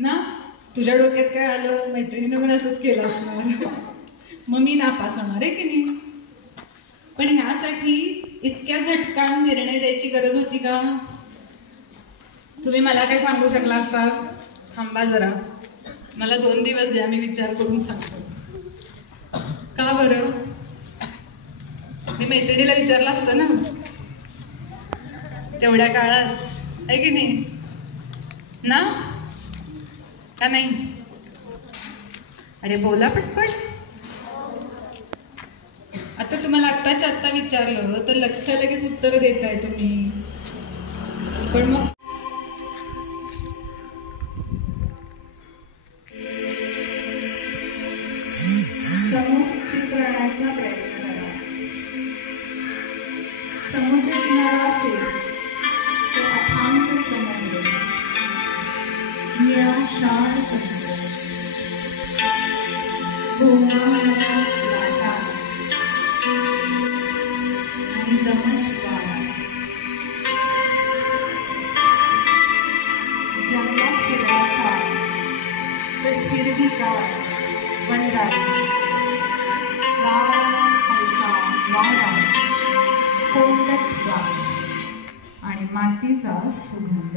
ना तुझ्या डोक्यात काय आलं, मैत्रिणीनं पण असंच केलं असणार, मग मी नापास होणार आहे की नाही. पण ह्यासाठी इतक्या झटकान निर्णय द्यायची गरज होती का? तुम्ही मला काय सांगू शकला असता, थांबा जरा मला 2 दिवस द्या, मी विचार करून सांगतो. का बरं? मी मैत्रिणीला विचारलं असतं ना तेवढ्या काळात, आहे की नाही ना? का नाही? अरे बोला पटपट. आता तुम्हाला आत्ताच्या आत्ता विचारलं तर लगेच उत्तर देताय तुम्ही. पण मग समुचित्रणाचा प्रयत्न करा. समुद्र किनारा असेल तर अथांग समुद्र, निळा शांत समुद्र, घोंगावणाऱ्या लाटा आणि दमट वारा. जंगलात हिरवासा तर हिरवीगार वनराई, गार हलका वारा, कोंडट वास आणि मातीचा सुगंध.